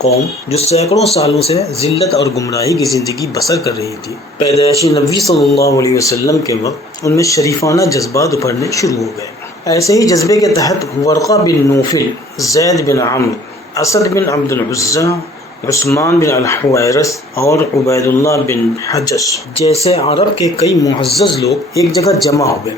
قوم جو سینکڑوں سالوں سے ذلت اور گمراہی کی زندگی بسر کر رہی تھی، پیدائشی نبی صلی اللہ علیہ وسلم کے وقت ان میں شریفانہ جذبات ابھرنے شروع ہو گئے۔ ایسے ہی جذبے کے تحت ورقہ بن نوفل، زید بن عمرو، اسد بن عبد العزیٰ، عثمان بن الحویرث اور عبید اللہ بن حجش جیسے عرب کے کئی معزز لوگ ایک جگہ جمع ہو گئے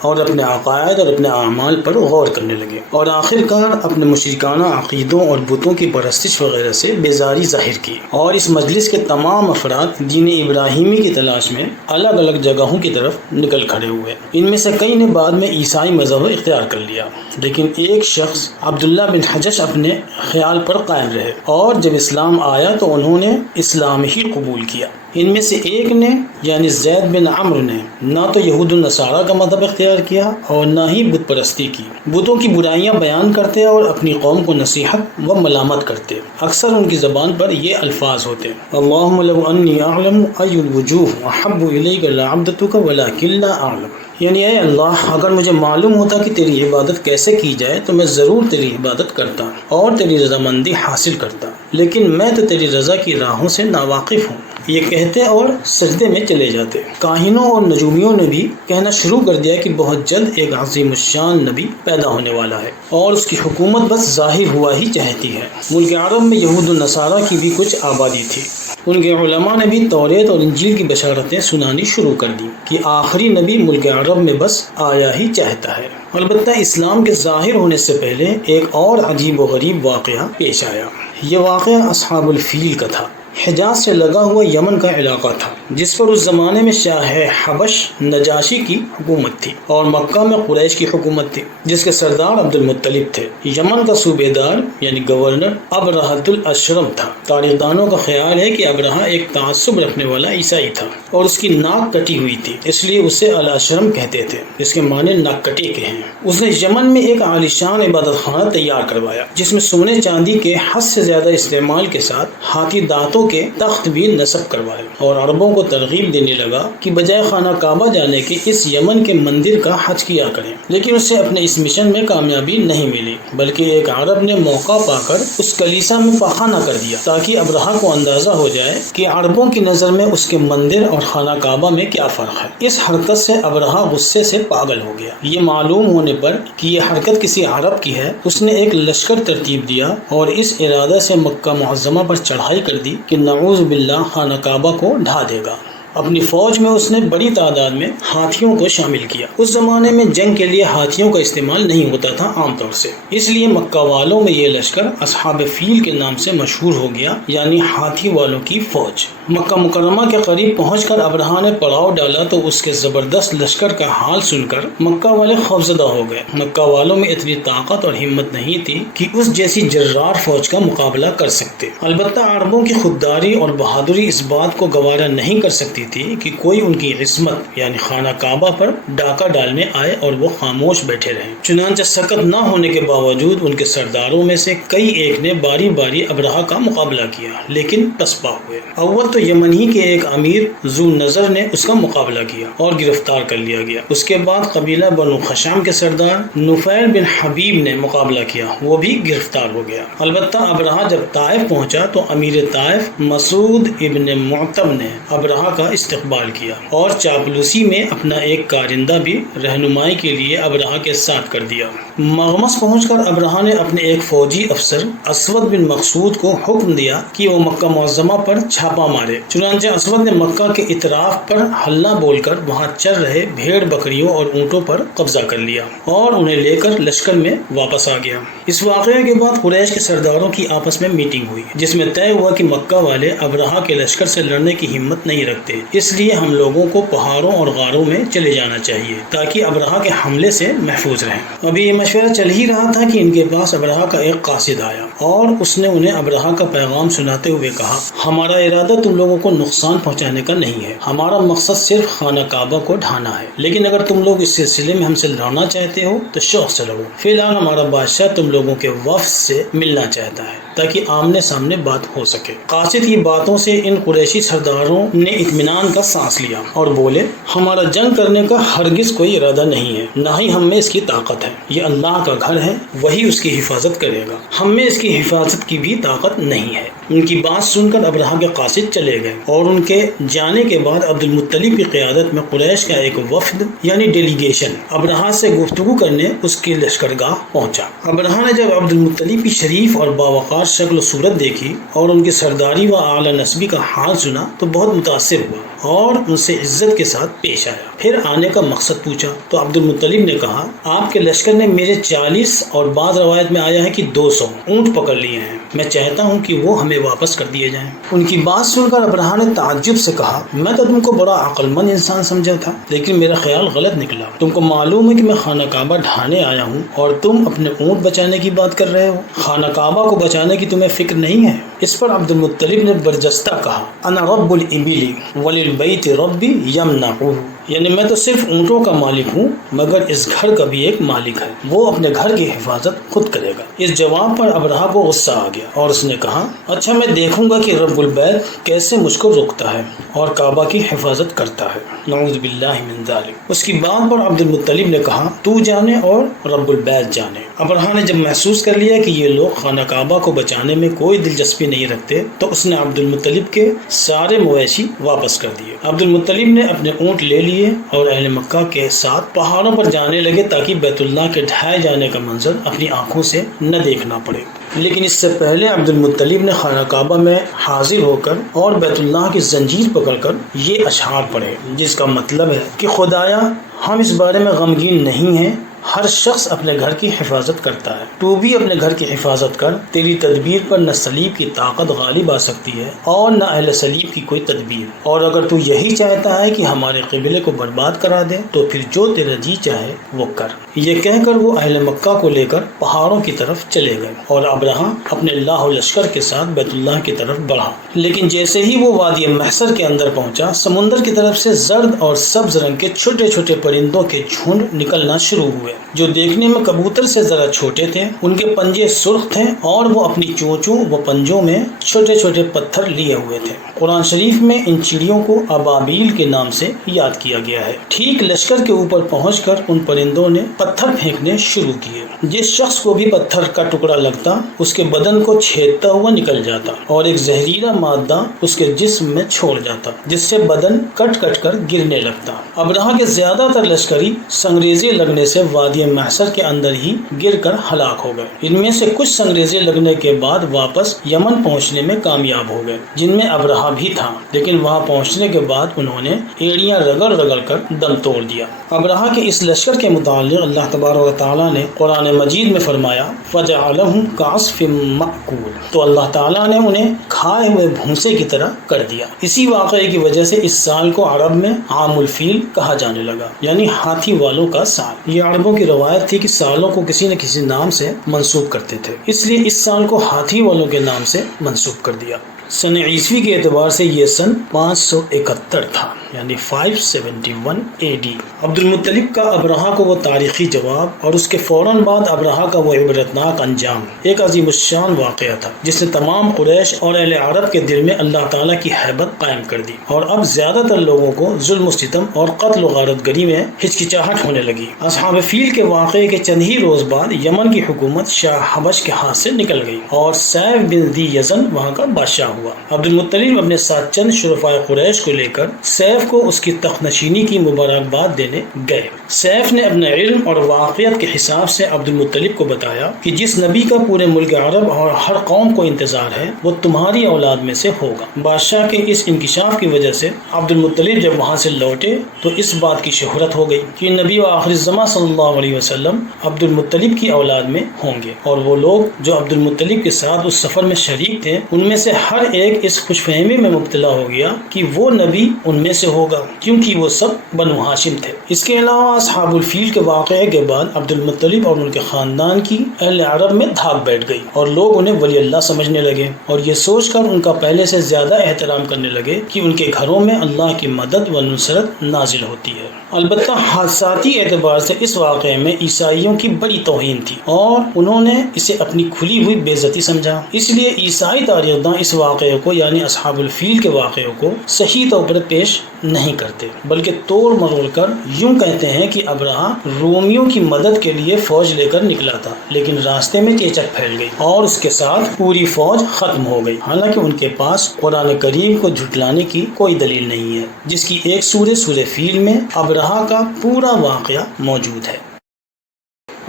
اور اپنے عقائد اور اپنے اعمال پر غور کرنے لگے، اور آخرکار اپنے مشرکانہ عقیدوں اور بتوں کی پرستش وغیرہ سے بیزاری ظاہر کی۔ اور اس مجلس کے تمام افراد دین ابراہیمی کی تلاش میں الگ الگ جگہوں کی طرف نکل کھڑے ہوئے۔ ان میں سے کئی نے بعد میں عیسائی مذہب اختیار کر لیا، لیکن ایک شخص عبداللہ بن حجش اپنے خیال پر قائم رہے، اور جب اسلام آیا تو انہوں نے اسلام ہی قبول کیا۔ ان میں سے ایک نے یعنی زید بن عمرو نے نہ تو یہود النصارہ کا مذہب اختیار کیا اور نہ ہی بت پرستی کی، بتوں کی برائیاں بیان کرتے اور اپنی قوم کو نصیحت و ملامت کرتے۔ اکثر ان کی زبان پر یہ الفاظ ہوتے: اللہم لو انی اعلم ای الوجوہ احب الیک لعبدتک ولکن لا اعلم، یعنی اے اللہ اگر مجھے معلوم ہوتا کہ تیری عبادت کیسے کی جائے تو میں ضرور تیری عبادت کرتا اور تیری رضامندی حاصل کرتا، لیکن میں تو تیری رضا کی راہوں سے ناواقف ہوں۔ یہ کہتے اور سجدے میں چلے جاتے۔ کاہنوں اور نجومیوں نے بھی کہنا شروع کر دیا کہ بہت جلد ایک عظیم الشان نبی پیدا ہونے والا ہے اور اس کی حکومت بس ظاہر ہوا ہی چاہتی ہے۔ ملک عرب میں یہود النصارہ کی بھی کچھ آبادی تھی۔ ان کے علماء نے بھی توریت اور انجیل کی بشارتیں سنانی شروع کر دی کہ آخری نبی ملک عرب میں بس آیا ہی چاہتا ہے۔ البتہ اسلام کے ظاہر ہونے سے پہلے ایک اور عجیب و غریب واقعہ پیش آیا۔ یہ واقعہ اصحاب الفیل کا تھا۔ حجاز سے لگا ہوا یمن کا علاقہ تھا جس پر اس زمانے میں شاہ حبش نجاشی کی حکومت تھی اور مکہ میں قریش کی حکومت تھی جس کے سردار عبد المطلب تھے۔ یمن کا صوبے دار یعنی گورنر ابرہۃ الاشرم تھا۔ تاریخ دانوں کا خیال ہے کہ ابرہہ ایک تعصب رکھنے والا عیسائی تھا اور اس کی ناک کٹی ہوئی تھی، اس لیے اسے الاشرم کہتے تھے، جس کے معنی ناک کٹی کے ہیں۔ اس نے یمن میں ایک عالیشان عبادت خانہ تیار کروایا جس میں سونے چاندی کے حد سے زیادہ استعمال کے ساتھ ہاتھی دانتوں کے تخت بھی نصب کروائے، اور عربوں کو ترغیب دینے لگا کہ بجائے خانہ کعبہ جانے کے اس یمن کے مندر کا حج کیا کریں، لیکن اسے اپنے اس مشن میں کامیابی نہیں ملی، بلکہ ایک عرب نے موقع پا کر اس کلیسا میں پاخانہ کر دیا تاکہ ابرہہ کو اندازہ ہو جائے کہ عربوں کی نظر میں اس کے مندر اور خانہ کعبہ میں کیا فرق ہے۔ اس حرکت سے ابرہہ غصے سے پاگل ہو گیا۔ یہ معلوم ہونے پر کہ یہ حرکت کسی عرب کی ہے، اس نے ایک لشکر ترتیب دیا اور اس ارادہ سے مکہ معظمہ پر چڑھائی کر دی کہ نعوذ باللہ خانہ کعبہ کو ڈھا دے گا۔ اپنی فوج میں اس نے بڑی تعداد میں ہاتھیوں کو شامل کیا۔ اس زمانے میں جنگ کے لیے ہاتھیوں کا استعمال نہیں ہوتا تھا عام طور سے، اس لیے مکہ والوں میں یہ لشکر اصحاب فیل کے نام سے مشہور ہو گیا، یعنی ہاتھی والوں کی فوج۔ مکہ مکرمہ کے قریب پہنچ کر ابرہہ نے پڑاؤ ڈالا تو اس کے زبردست لشکر کا حال سن کر مکہ والے خوفزدہ ہو گئے۔ مکہ والوں میں اتنی طاقت اور ہمت نہیں تھی کہ اس جیسی جرار فوج کا مقابلہ کر سکتے۔ البتہ عربوں کی خودداری اور بہادری اس بات کو گوارا نہیں کر سکتی تھی کہ کوئی ان کی عصمت یعنی خانہ کعبہ پر ڈاکہ ڈالنے آئے اور وہ خاموش بیٹھے رہیں۔ چنانچہ سکت نہ ہونے کے باوجود ان کے سرداروں میں سے کئی ایک نے باری باری ابرہہ کا مقابلہ کیا، لیکن پسپا ہوئے۔ اول تو یمن ہی کے ایک امیر ذو نظر نے اس کا مقابلہ کیا اور گرفتار کر لیا گیا۔ اس کے بعد قبیلہ بنو خشام کے سردار نفیل بن حبیب نے مقابلہ کیا، وہ بھی گرفتار ہو گیا۔ البتہ ابرہہ جب طائف پہنچا تو امیر طائف مسعود ابن معتب نے ابرہہ کا استقبال کیا اور چاپلوسی میں اپنا ایک کارندہ بھی رہنمائی کے لیے ابرہہ کے ساتھ کر دیا۔ مغمس پہنچ کر ابرہہ نے اپنے ایک فوجی افسر اسود بن مقصود کو حکم دیا کہ وہ مکہ معظمہ پر چھاپا مارے۔ چنانچہ اسود نے مکہ کے اطراف پر ہلہ بول کر وہاں چر رہے بھیڑ بکریوں اور اونٹوں پر قبضہ کر لیا اور انہیں لے کر لشکر میں واپس آ گیا۔ اس واقعے کے بعد قریش کے سرداروں کی آپس میں میٹنگ ہوئی جس میں طے ہوا کہ مکہ والے ابرہہ کے لشکر سے لڑنے کی ہمت نہیں رکھتے، اس لیے ہم لوگوں کو پہاڑوں اور غاروں میں چلے جانا چاہیے تاکہ ابرہہ کے حملے سے محفوظ رہیں۔ ابھی یہ مشورہ چل ہی رہا تھا کہ ان کے پاس ابرہہ کا ایک قاصد آیا اور اس نے انہیں ابرہہ کا پیغام سناتے ہوئے کہا، ہمارا ارادہ تم لوگوں کو نقصان پہنچانے کا نہیں ہے، ہمارا مقصد صرف خانہ کعبہ کو ڈھانا ہے، لیکن اگر تم لوگ اس سلسلے میں ہم سے لڑنا چاہتے ہو تو شوق سے لڑو۔ فی الحال ہمارا بادشاہ تم لوگوں کے وفد سے ملنا چاہتا ہے تاکہ آمنے سامنے بات ہو سکے۔ قاصد کی باتوں سے ان قریشی سرداروں نے اطمینان اطمینان کا سانس لیا اور بولے ہمارا جنگ کرنے کا ہرگز کوئی ارادہ نہیں ہے، نہ ہی ہم میں اس کی طاقت ہے، یہ اللہ کا گھر ہے، وہی اس کی حفاظت کرے گا، ہم میں اس کی حفاظت کی بھی طاقت نہیں ہے۔ ان کی بات سن کر ابرہہ کے قاصد چلے گئے اور ان کے جانے کے بعد عبد المطلب کی قیادت میں قریش کا ایک وفد یعنی ڈیلیگیشن ابرہہ سے گفتگو کرنے اس کی لشکرگاہ پہنچا۔ ابرہہ نے جب عبد المطلب کی شریف اور باوقار شکل و صورت دیکھی اور ان کی سرداری و اعلیٰ نسبی کا حال سنا تو بہت متاثر ہوا اور ان سے عزت کے ساتھ پیش آیا۔ پھر آنے کا مقصد پوچھا تو عبد المطلب نے کہا آپ کے لشکر نے میرے 40 اور بعض روایت میں آیا ہے کہ 200 اونٹ پکڑ لیے ہیں، میں چاہتا ہوں کہ وہ ہمیں واپس کر دیے جائیں۔ ان کی بات سن کر ابرہہ نے تعجب سے کہا میں تو تم کو بڑا عقل مند انسان سمجھا تھا، لیکن میرا خیال غلط نکلا۔ تم کو معلوم ہے کہ میں خانہ کعبہ ڈھانے آیا ہوں اور تم اپنے اونٹ بچانے کی بات کر رہے ہو، خانہ کعبہ کو بچانے کی تمہیں فکر نہیں ہے۔ اس پر عبد المطلب نے برجستہ کہا انا رب الابل وللبیت رب یمنعہ، یعنی میں تو صرف اونٹوں کا مالک ہوں مگر اس گھر کا بھی ایک مالک ہے، وہ اپنے گھر کی حفاظت خود کرے گا۔ اس جواب پر ابرہہ کو غصہ آ گیا اور اس نے کہا اچھا میں دیکھوں گا کہ رب البیت کیسے مجھ کو روکتا ہے اور کعبہ کی حفاظت کرتا ہے، نعوذ باللہ من ذالک۔ اس کی بات پر عبد المطلب نے کہا تو جانے اور رب البیت جانے۔ ابرہہ نے جب محسوس کر لیا کہ یہ لوگ خانہ کعبہ کو بچانے میں کوئی دلچسپی نہیں رکھتے تو اس نے عبد المطلب کے سارے مویشی واپس کر دیے۔ عبد المطلب نے اپنے اونٹ لے لیے اور اہل مکہ کے ساتھ پہاڑوں پر جانے لگے تاکہ بیت اللہ کے ڈھائے جانے کا منظر اپنی آنکھوں سے نہ دیکھنا پڑے۔ لیکن اس سے پہلے عبد المطلب نے خانہ کعبہ میں حاضر ہو کر اور بیت اللہ کی زنجیر پکڑ کر یہ اشعار پڑھے جس کا مطلب ہے کہ خدایا ہم اس بارے میں غمگین نہیں ہیں، ہر شخص اپنے گھر کی حفاظت کرتا ہے، تو بھی اپنے گھر کی حفاظت کر، تیری تدبیر پر نہ صلیب کی طاقت غالب آ سکتی ہے اور نہ اہل صلیب کی کوئی تدبیر، اور اگر تو یہی چاہتا ہے کہ ہمارے قبلے کو برباد کرا دے تو پھر جو تیرا جی چاہے وہ کر۔ یہ کہہ کر وہ اہل مکہ کو لے کر پہاڑوں کی طرف چلے گئے اور ابرہہ اپنے لاہ لشکر کے ساتھ بیت اللہ کی طرف بڑھا۔ لیکن جیسے ہی وہ وادی محصر کے اندر پہنچا سمندر کی طرف سے زرد اور سبز رنگ کے چھوٹے چھوٹے پرندوں کے جھنڈ نکلنا شروع ہوئے جو دیکھنے میں کبوتر سے ذرا چھوٹے تھے، ان کے پنجے سرخ تھے اور وہ اپنی چونچوں و پنجوں میں چھوٹے چھوٹے پتھر لیے ہوئے تھے۔ قرآن شریف میں ان چڑیوں کو ابابیل کے نام سے یاد کیا گیا ہے۔ ٹھیک لشکر کے اوپر پہنچ کر ان پرندوں نے پتھر پھینکنے شروع کیے، جس شخص کو بھی پتھر کا ٹکڑا لگتا اس کے بدن کو چھیدتا ہوا نکل جاتا اور ایک زہریلا مادہ اس کے جسم میں چھوڑ جاتا جس سے بدن کٹ کٹ کر گرنے لگتا۔ ابرہہ کے زیادہ تر لشکری سنگریزے لگنے سے وادی محصر کے اندر ہی گر کر ہلاک ہو گئے۔ ان میں سے کچھ سنگریزے لگنے کے بعد واپس یمن پہنچنے میں کامیاب ہو گئے جن میں ابرہہ بھی تھا، لیکن وہاں پہنچنے کے بعد انہوں نے ایڑیاں رگڑ رگڑ کر دم توڑ دیا۔ ابرہہ کے اس لشکر کے متعلق اللہ تبارک و تعالیٰ نے قرآن مجید میں فرمایا فَجَعَلَهُمْ كَعَصْفٍ مَأْكُولٍ، تو اللہ تعالیٰ نے انہیں کھائے ہوئے بھونسے کی طرح کر دیا۔ اسی واقعے کی وجہ سے اس سال کو عرب میں عام الفیل کہا جانے لگا، یعنی ہاتھی والوں کا سال۔ یہ عربوں کی روایت تھی کہ سالوں کو کسی نہ کسی نام سے منسوب کرتے تھے، اس لیے اس سال کو ہاتھی والوں کے نام سے منسوب کر دیا۔ سن عیسوی کے اعتبار سے یہ سن 571 تھا، یعنی 571 AD۔ عبد المطلب کا ابرہہ کو وہ تاریخی جواب اور اس کے فوراً بعد ابرہہ کا وہ عبرتناک انجام ایک عظیم الشان واقعہ تھا جس نے تمام قریش اور اہل عرب کے دل میں اللہ تعالیٰ کی ہیبت قائم کر دی، اور اب زیادہ تر لوگوں کو ظلم و ستم اور قتل و غارت گری میں ہچکچاہٹ ہونے لگی۔ اصحاب فیل کے واقعے کے چند ہی روز بعد یمن کی حکومت شاہ حبش کے ہاتھ سے نکل گئی اور سیف بن ذی یزن وہاں کا بادشاہ ہوا۔ عبد المطلب اپنے ساتھ چند شرفائے قریش کو لے کر سیف کو اس کی تخت نشینی کی مبارکباد دینے گئے۔ سیف نے اپنے علم اور واقعیت کے حساب سے عبد المطلب کو بتایا کہ جس نبی کا پورے ملک عرب اور ہر قوم کو انتظار ہے وہ تمہاری اولاد میں سے ہوگا۔ بادشاہ کے اس انکشاف کی وجہ سے عبد المطلب جب وہاں سے لوٹے تو اس بات کی شہرت ہو گئی کہ نبی و آخر الزماں صلی اللہ علیہ وسلم عبد المطلب کی اولاد میں ہوں گے، اور وہ لوگ جو عبد المطلب کے ساتھ اس سفر میں شریک تھے ان میں سے ہر ایک اس خوش فہمی میں مبتلا ہو گیا کہ وہ نبی ان میں سے سے ہوگا کیونکہ وہ سب بنو ہاشم تھے۔ اس کے علاوہ اصحاب الفیل کے واقعے کے بعد عبد المطلب اور ان کے خاندان کی اہل عرب میں دھاک بیٹھ گئی اور لوگ انہیں ولی اللہ سمجھنے لگے اور یہ سوچ کر ان کا پہلے سے زیادہ احترام کرنے لگے کہ ان کے گھروں میں اللہ کی مدد و نصرت نازل ہوتی ہے۔ البتہ حادثاتی اعتبار سے اس واقعے میں عیسائیوں کی بڑی توہین تھی اور انہوں نے اسے اپنی کھلی ہوئی بے عزتی سمجھا۔ اس لیے عیسائی تاریخ داں اس واقعے کو یعنی اصحاب الفیل کے واقعے کو صحیح طور پر پیش نہیں کرتے، بلکہ توڑ مروڑ کر یوں کہتے ہیں کہ ابرہہ رومیوں کی مدد کے لیے فوج لے کر نکلا تھا، لیکن راستے میں چیچک پھیل گئی اور اس کے ساتھ پوری فوج ختم ہو گئی، حالانکہ ان کے پاس قرآن کریم کو جھٹلانے کی کوئی دلیل نہیں ہے، جس کی ایک سورہ فیل میں ابرہہ کا پورا واقعہ موجود ہے۔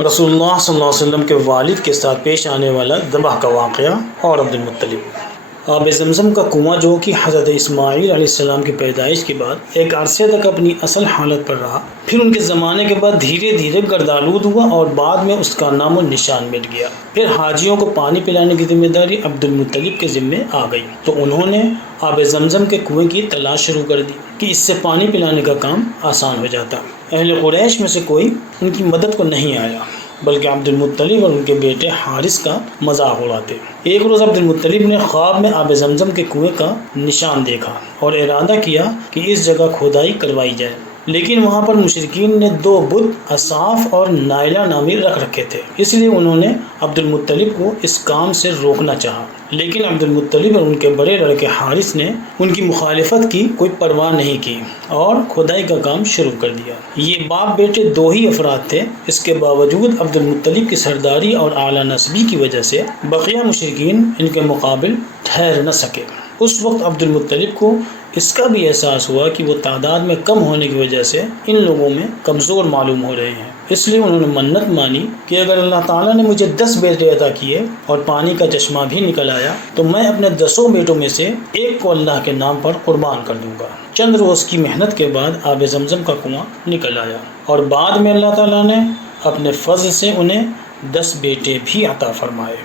رسول اللہ صلی اللہ علیہ وسلم کے والد کے ساتھ پیش آنے والا ذبح کا واقعہ اور عبد المطلب۔ آب زمزم کا کنواں جو کہ حضرت اسماعیل علیہ السلام کی پیدائش کے بعد ایک عرصے تک اپنی اصل حالت پر رہا، پھر ان کے زمانے کے بعد دھیرے دھیرے گردآلود ہوا اور بعد میں اس کا نام و نشان مٹ گیا۔ پھر حاجیوں کو پانی پلانے کی ذمہ داری عبد المطلب کے ذمے آ گئی، تو انہوں نے آب زمزم کے کنویں کی تلاش شروع کر دی کہ اس سے پانی پلانے کا کام آسان ہو جاتا۔ اہل قریش میں سے کوئی ان کی مدد کو نہیں آیا، بلکہ عبد المطلب اور ان کے بیٹے حارث کا مذاق اڑاتے۔ ایک روز عبد المطلب نے خواب میں آب زمزم کے کنویں کا نشان دیکھا اور ارادہ کیا کہ اس جگہ کھودائی کروائی جائے، لیکن وہاں پر مشرکین نے 2 بت اصاف اور نائلہ نامی رکھ رکھے تھے، اس لیے انہوں نے عبد المطلب کو اس کام سے روکنا چاہا، لیکن عبد المطلب اور ان کے بڑے لڑکے حارث نے ان کی مخالفت کی کوئی پرواہ نہیں کی اور کھدائی کا کام شروع کر دیا۔ یہ باپ بیٹے 2 ہی افراد تھے، اس کے باوجود عبد المطلب کی سرداری اور اعلیٰ نسبی کی وجہ سے بقیہ مشرکین ان کے مقابل ٹھہر نہ سکے۔ اس وقت عبد المطلب کو اس کا بھی احساس ہوا کہ وہ تعداد میں کم ہونے کی وجہ سے ان لوگوں میں کمزور معلوم ہو رہے ہیں، اس لیے انہوں نے منت مانی کہ اگر اللہ تعالیٰ نے مجھے 10 بیٹے عطا کیے اور پانی کا چشمہ بھی نکل آیا تو میں اپنے 10 بیٹوں میں سے ایک کو اللہ کے نام پر قربان کر دوں گا۔ چند روز کی محنت کے بعد آب زمزم کا کنواں نکل آیا اور بعد میں اللہ تعالیٰ نے اپنے فضل سے انہیں 10 بیٹے بھی عطا فرمائے۔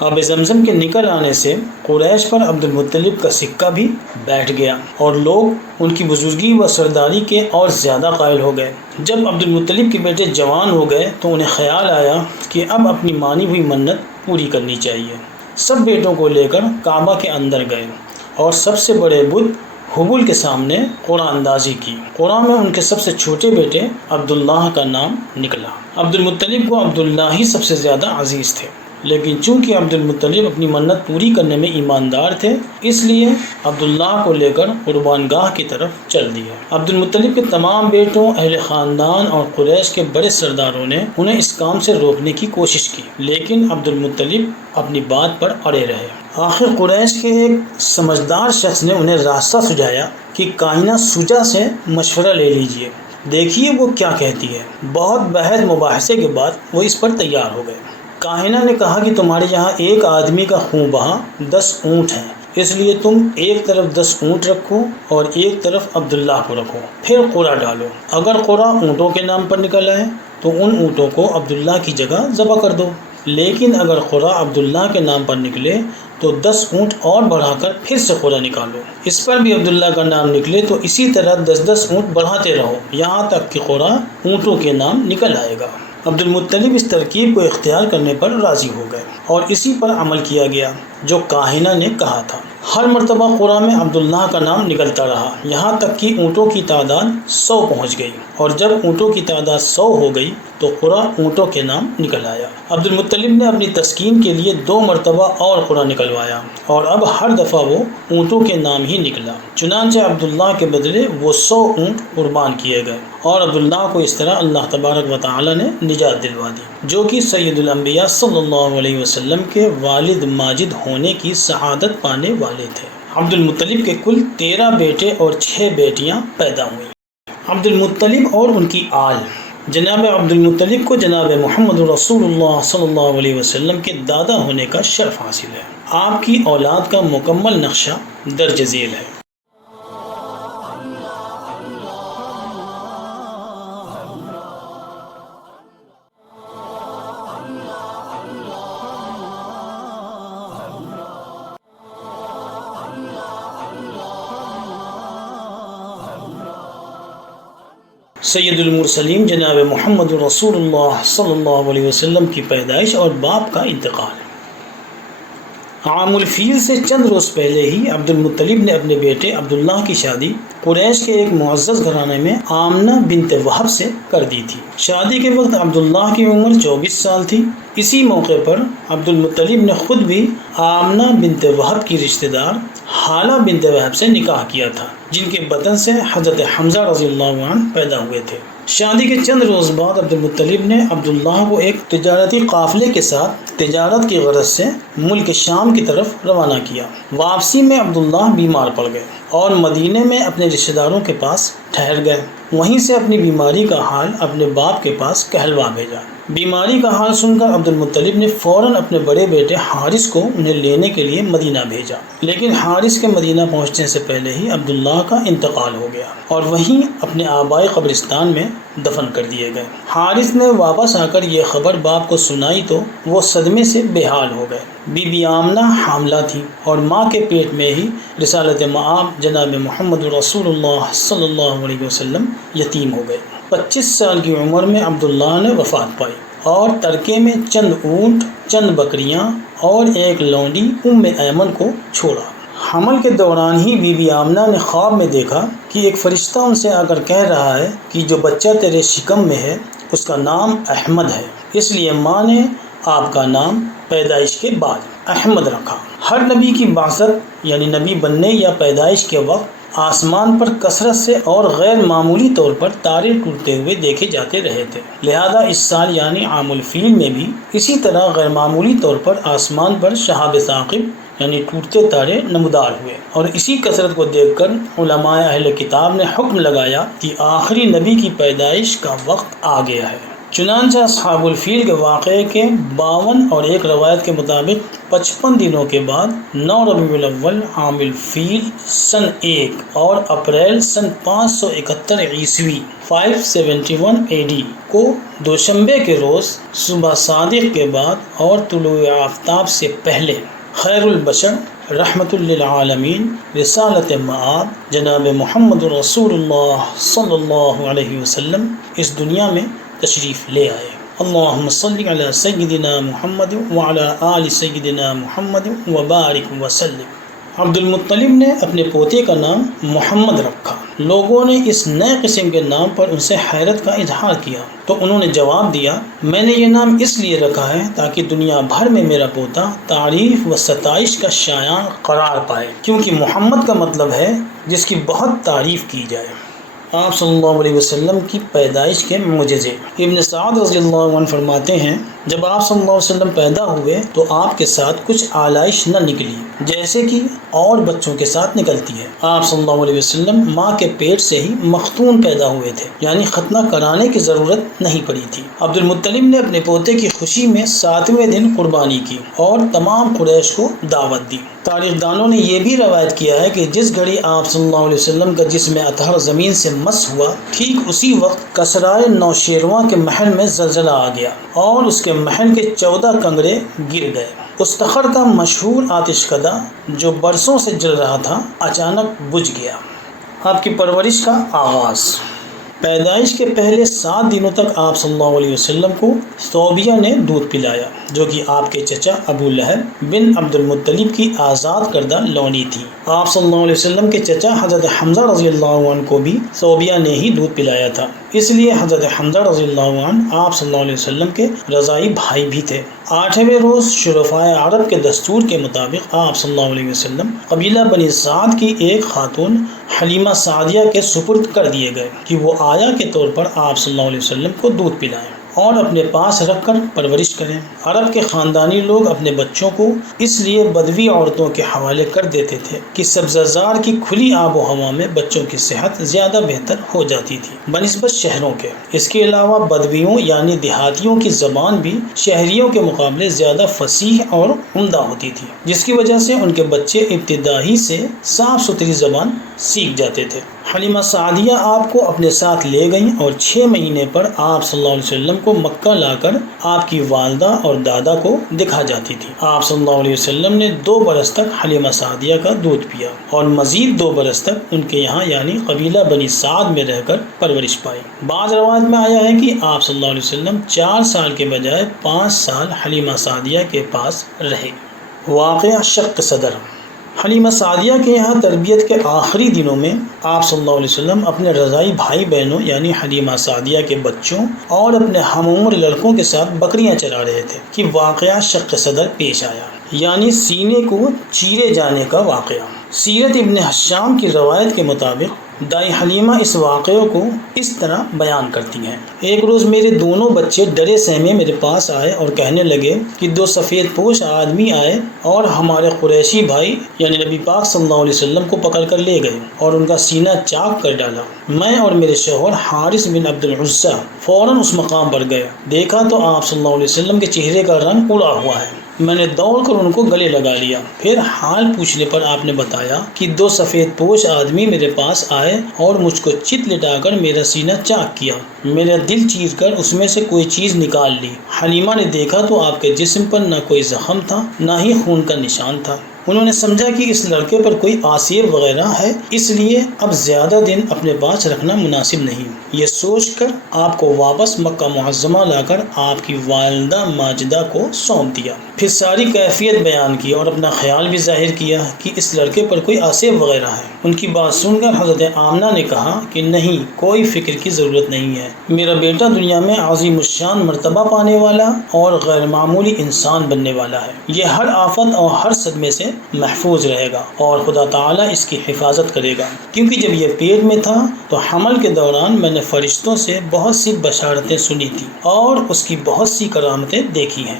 آب زمزم کے نکل آنے سے قریش پر عبد المطلب کا سکہ بھی بیٹھ گیا اور لوگ ان کی بزرگی و سرداری کے اور زیادہ قائل ہو گئے۔ جب عبد المطلب کے بیٹے جوان ہو گئے تو انہیں خیال آیا کہ اب اپنی مانی ہوئی منت پوری کرنی چاہیے۔ سب بیٹوں کو لے کر کعبہ کے اندر گئے اور سب سے بڑے بت حبل کے سامنے قرآن اندازی کی۔ قرآن میں ان کے سب سے چھوٹے بیٹے عبداللہ کا نام نکلا۔ عبد المطلب کو عبداللہ ہی سب سے زیادہ عزیز تھے، لیکن چونکہ عبد المطلب اپنی منت پوری کرنے میں ایماندار تھے، اس لیے عبداللہ کو لے کر قربان گاہ کی طرف چل دیے۔ عبد المطلب کے تمام بیٹوں، اہل خاندان اور قریش کے بڑے سرداروں نے انہیں اس کام سے روکنے کی کوشش کی، لیکن عبد المطلب اپنی بات پر اڑے رہے۔ آخر قریش کے ایک سمجھدار شخص نے انہیں راستہ سجھایا کہ کائنہ سجا سے مشورہ لے لیجئے، دیکھیے وہ کیا کہتی ہے۔ بہت بحث مباحثے کے بعد وہ اس پر تیار ہو گئے۔ کاہنہ نے کہا کہ تمہارے یہاں ایک آدمی کا خون بہا 10 اونٹ ہیں، اس لیے تم ایک طرف 10 اونٹ رکھو اور ایک طرف عبداللہ کو رکھو، پھر قرعہ ڈالو۔ اگر قرعہ اونٹوں کے نام پر نکل آئے تو ان اونٹوں کو عبداللہ کی جگہ ذبح کر دو، لیکن اگر قرعہ عبداللہ کے نام پر نکلے تو 10 اونٹ اور بڑھا کر پھر سے قرعہ نکالو۔ اس پر بھی عبداللہ کا نام نکلے تو اسی طرح 10 اونٹ بڑھاتے رہو یہاں تک کہ قرعہ اونٹوں کے نام نکل آئے گا۔ عبد المطلب اس ترکیب کو اختیار کرنے پر راضی ہو گئے اور اسی پر عمل کیا گیا جو کاہنہ نے کہا تھا۔ ہر مرتبہ قرعہ میں عبداللہ کا نام نکلتا رہا یہاں تک کہ اونٹوں کی تعداد 100 پہنچ گئی، اور جب اونٹوں کی تعداد 100 ہو گئی تو قرعہ اونٹوں کے نام نکل آیا۔ عبد المطلب نے اپنی تسکین کے لیے 2 مرتبہ اور قرعہ نکلوایا اور اب ہر دفعہ وہ اونٹوں کے نام ہی نکلا۔ چنانچہ عبداللہ کے بدلے وہ 100 اونٹ قربان کیے گئے اور عبداللہ کو اس طرح اللہ تبارک و تعالی نے نجات دلوا دی، جو کہ سید الانبیاء صلی اللہ علیہ وسلم کے والد ماجد ہونے کی سعادت پانے والے تھے۔ عبد المطلب کے کل 13 بیٹے اور 6 بیٹیاں پیدا ہوئیں۔ عبد المطلب اور ان کی آل۔ جناب عبد المطلب کو جناب محمد رسول اللہ صلی اللہ علیہ وسلم کے دادا ہونے کا شرف حاصل ہے۔ آپ کی اولاد کا مکمل نقشہ درج ذیل ہے۔ سید المرسلین جناب محمد رسول اللہ صلی اللہ علیہ وسلم کی پیدائش اور باپ کا انتقال۔ عام الفیل سے چند روز پہلے ہی عبد المطلب نے اپنے بیٹے عبداللہ کی شادی قریش کے ایک معزز گھرانے میں آمنہ بنت وہب سے کر دی تھی۔ شادی کے وقت عبداللہ کی عمر 24 سال تھی۔ اسی موقع پر عبد المطلب نے خود بھی آمنہ بنت وہب کی رشتہ دار حالہ بنت وہب سے نکاح کیا تھا، جن کے بطن سے حضرت حمزہ رضی اللہ عنہ پیدا ہوئے تھے۔ شادی کے چند روز بعد عبد المطلب نے عبداللہ کو ایک تجارتی قافلے کے ساتھ تجارت کی غرض سے ملک شام کی طرف روانہ کیا۔ واپسی میں عبداللہ بیمار پڑ گئے اور مدینے میں اپنے رشتہ داروں کے پاس ٹھہر گئے۔ وہیں سے اپنی بیماری کا حال اپنے باپ کے پاس کہلوا بھیجا۔ بیماری کا حال سن کر عبد المطلب نے فوراً اپنے بڑے بیٹے حارث کو انہیں لینے کے لیے مدینہ بھیجا، لیکن حارث کے مدینہ پہنچنے سے پہلے ہی عبداللہ کا انتقال ہو گیا اور وہیں اپنے آبائی قبرستان میں دفن کر دیے گئے۔ حارث نے واپس آ کر یہ خبر باپ کو سنائی تو وہ صدمے سے بے حال ہو گئے۔ بی بی آمنہ حاملہ تھی اور ماں کے پیٹ میں ہی رسالت مآب جناب محمد رسول اللہ صلی اللہ علیہ وسلم یتیم ہو گئے۔ 25 سال کی عمر میں عبداللہ نے وفات پائی اور ترکے میں چند اونٹ، چند بکریاں اور ایک لونڈی ام ایمن کو چھوڑا۔ حمل کے دوران ہی بی بی آمنہ نے خواب میں دیکھا کہ ایک فرشتہ ان سے آ کر کہہ رہا ہے کہ جو بچہ تیرے شکم میں ہے اس کا نام احمد ہے، اس لیے ماں نے آپ کا نام پیدائش کے بعد احمد رکھا۔ ہر نبی کی بعثت یعنی نبی بننے یا پیدائش کے وقت آسمان پر کثرت سے اور غیر معمولی طور پر تارے ٹوٹتے ہوئے دیکھے جاتے رہے تھے، لہذا اس سال یعنی عام الفیل میں بھی اسی طرح غیر معمولی طور پر آسمان پر شہاب ثاقب یعنی ٹوٹتے تارے نمودار ہوئے، اور اسی کثرت کو دیکھ کر علماء اہل کتاب نے حکم لگایا کہ آخری نبی کی پیدائش کا وقت آ گیا ہے۔ چنانچہ اصحاب الفیل کے واقعے کے 52 اور ایک روایت کے مطابق 55 دنوں کے بعد 9 ربیع الاول عام الفیل سن 1 اور اپریل سن 571 عیسوی 571 AD کو دوشنبے کے روز صبح صادق کے بعد اور طلوع آفتاب سے پہلے خیر البشر رحمت للعالمین رسالت مآب جناب محمد رسول اللہ صلی اللہ علیہ وسلم اس دنیا میں تشریف لے آئے۔ اللہم صلی علی سیدنا محمد وعلی آل سیدنا محمد وبارک وسلم۔ عبد المطلب نے اپنے پوتے کا نام محمد رکھا۔ لوگوں نے اس نئے قسم کے نام پر ان سے حیرت کا اظہار کیا تو انہوں نے جواب دیا، میں نے یہ نام اس لیے رکھا ہے تاکہ دنیا بھر میں میرا پوتا تعریف و ستائش کا شایان قرار پائے، کیونکہ محمد کا مطلب ہے جس کی بہت تعریف کی جائے۔ آپ صلی اللہ علیہ وسلم کی پیدائش کے معجزے۔ ابن سعد رضی اللہ عنہ فرماتے ہیں، جب آپ صلی اللہ علیہ وسلم پیدا ہوئے تو آپ کے ساتھ کچھ آلائش نہ نکلی جیسے کہ اور بچوں کے ساتھ نکلتی ہے۔ آپ صلی اللہ علیہ وسلم ماں کے پیٹ سے ہی مختون پیدا ہوئے تھے، یعنی ختنہ کرانے کی ضرورت نہیں پڑی تھی۔ عبد المطلب نے اپنے پوتے کی خوشی میں 7ویں دن قربانی کی اور تمام قریش کو دعوت دی۔ تاریخ دانوں نے یہ بھی روایت کیا ہے کہ جس گھڑی آپ صلی اللہ علیہ وسلم کا جسم اطہر زمین سے مس ہوا، ٹھیک اسی وقت کسرائے نوشیروان کے محل میں زلزلہ آ گیا اور اس کے محل کے 14 کنگرے گر گئے۔ اس تخر کا مشہور آتش کدہ جو برسوں سے جل رہا تھا اچانک بجھ گیا۔ آپ کی پرورش کا آغاز۔ پیدائش کے پہلے 7 دنوں تک آپ صلی اللہ علیہ وسلم کو صوبیہ نے دودھ پلایا، جو کہ آپ کے چچا ابو لہب بن عبد المطلب کی آزاد کردہ لونی تھی۔ آپ صلی اللہ علیہ وسلم کے چچا حضرت حمزہ رضی اللہ عنہ کو بھی صوبیہ نے ہی دودھ پلایا تھا، اس لیے حضرت حمزہ رضی اللہ عنہ آپ صلی اللہ علیہ وسلم کے رضاعی بھائی بھی تھے۔ 8ویں روز شرفائے عرب کے دستور کے مطابق آپ صلی اللہ علیہ وسلم قبیلہ بنی سعد کی ایک خاتون حلیمہ سعدیہ کے سپرد کر دیے گئے کہ وہ آیا کے طور پر آپ صلی اللہ علیہ وسلم کو دودھ پلائیں اور اپنے پاس رکھ کر پرورش کریں۔ عرب کے خاندانی لوگ اپنے بچوں کو اس لیے بدوی عورتوں کے حوالے کر دیتے تھے کہ سبزہ زار کی کھلی آب و ہوا میں بچوں کی صحت زیادہ بہتر ہو جاتی تھی بنسبت شہروں کے۔ اس کے علاوہ بدویوں یعنی دیہاتیوں کی زبان بھی شہریوں کے مقابلے زیادہ فصیح اور عمدہ ہوتی تھی، جس کی وجہ سے ان کے بچے ابتدائی سے صاف ستھری زبان سیکھ جاتے تھے۔ حلیمہ سعدیہ آپ کو اپنے ساتھ لے گئیں اور 6 مہینے پر آپ صلی اللہ علیہ وسلم کو مکہ لا کر آپ کی والدہ اور دادا کو دکھا جاتی تھی۔ آپ صلی اللہ علیہ وسلم نے 2 برس تک حلیمہ سعدیہ کا دودھ پیا اور مزید 2 برس تک ان کے یہاں یعنی قبیلہ بنی سعد میں رہ کر پرورش پائی۔ بعض روایت میں آیا ہے کہ آپ صلی اللہ علیہ وسلم 4 سال کے بجائے 5 سال حلیمہ سعدیہ کے پاس رہے۔ واقعہ شق صدر۔ حلیمہ سعدیہ کے یہاں تربیت کے آخری دنوں میں آپ صلی اللہ علیہ وسلم اپنے رضاعی بھائی بہنوں یعنی حلیمہ سعدیہ کے بچوں اور اپنے ہم عمر لڑکوں کے ساتھ بکریاں چرا رہے تھے کہ واقعہ شق صدر پیش آیا، یعنی سینے کو چیرے جانے کا واقعہ۔ سیرت ابن حشام کی روایت کے مطابق دائی حلیمہ اس واقعے کو اس طرح بیان کرتی ہیں: ایک روز میرے دونوں بچے ڈرے سہمے میرے پاس آئے اور کہنے لگے کہ 2 سفید پوش آدمی آئے اور ہمارے قریشی بھائی یعنی نبی پاک صلی اللہ علیہ وسلم کو پکڑ کر لے گئے اور ان کا سینہ چاک کر ڈالا۔ میں اور میرے شوہر حارث بن عبد العزیٰ فوراً اس مقام پر گئے، دیکھا تو آپ صلی اللہ علیہ وسلم کے چہرے کا رنگ اڑا ہوا ہے۔ میں نے دوڑ کر ان کو گلے لگا لیا۔ پھر حال پوچھنے پر آپ نے بتایا کہ 2 سفید پوش آدمی میرے پاس آئے اور مجھ کو چت لٹا کر میرا سینہ چاک کیا، میرا دل چیر کر اس میں سے کوئی چیز نکال لی۔ حلیمہ نے دیکھا تو آپ کے جسم پر نہ کوئی زخم تھا نہ ہی خون کا نشان تھا۔ انہوں نے سمجھا کہ اس لڑکے پر کوئی آسیب وغیرہ ہے، اس لیے اب زیادہ دن اپنے پاس رکھنا مناسب نہیں۔ یہ سوچ کر آپ کو واپس مکہ معظمہ لا کر آپ کی والدہ ماجدہ کو سونپ دیا۔ پھر ساری کیفیت بیان کی اور اپنا خیال بھی ظاہر کیا کہ اس لڑکے پر کوئی آسیب وغیرہ ہے۔ ان کی بات سن کر حضرت آمنہ نے کہا کہ نہیں، کوئی فکر کی ضرورت نہیں ہے، میرا بیٹا دنیا میں عظیم الشان مرتبہ پانے والا اور غیر معمولی انسان بننے والا ہے۔ یہ ہر آفت اور ہر صدمے سے محفوظ رہے گا اور خدا تعالیٰ اس کی حفاظت کرے گا، کیونکہ جب یہ پیٹ میں تھا تو حمل کے دوران میں نے فرشتوں سے بہت سی بشارتیں سنی تھی اور اس کی بہت سی کرامتیں دیکھی ہیں۔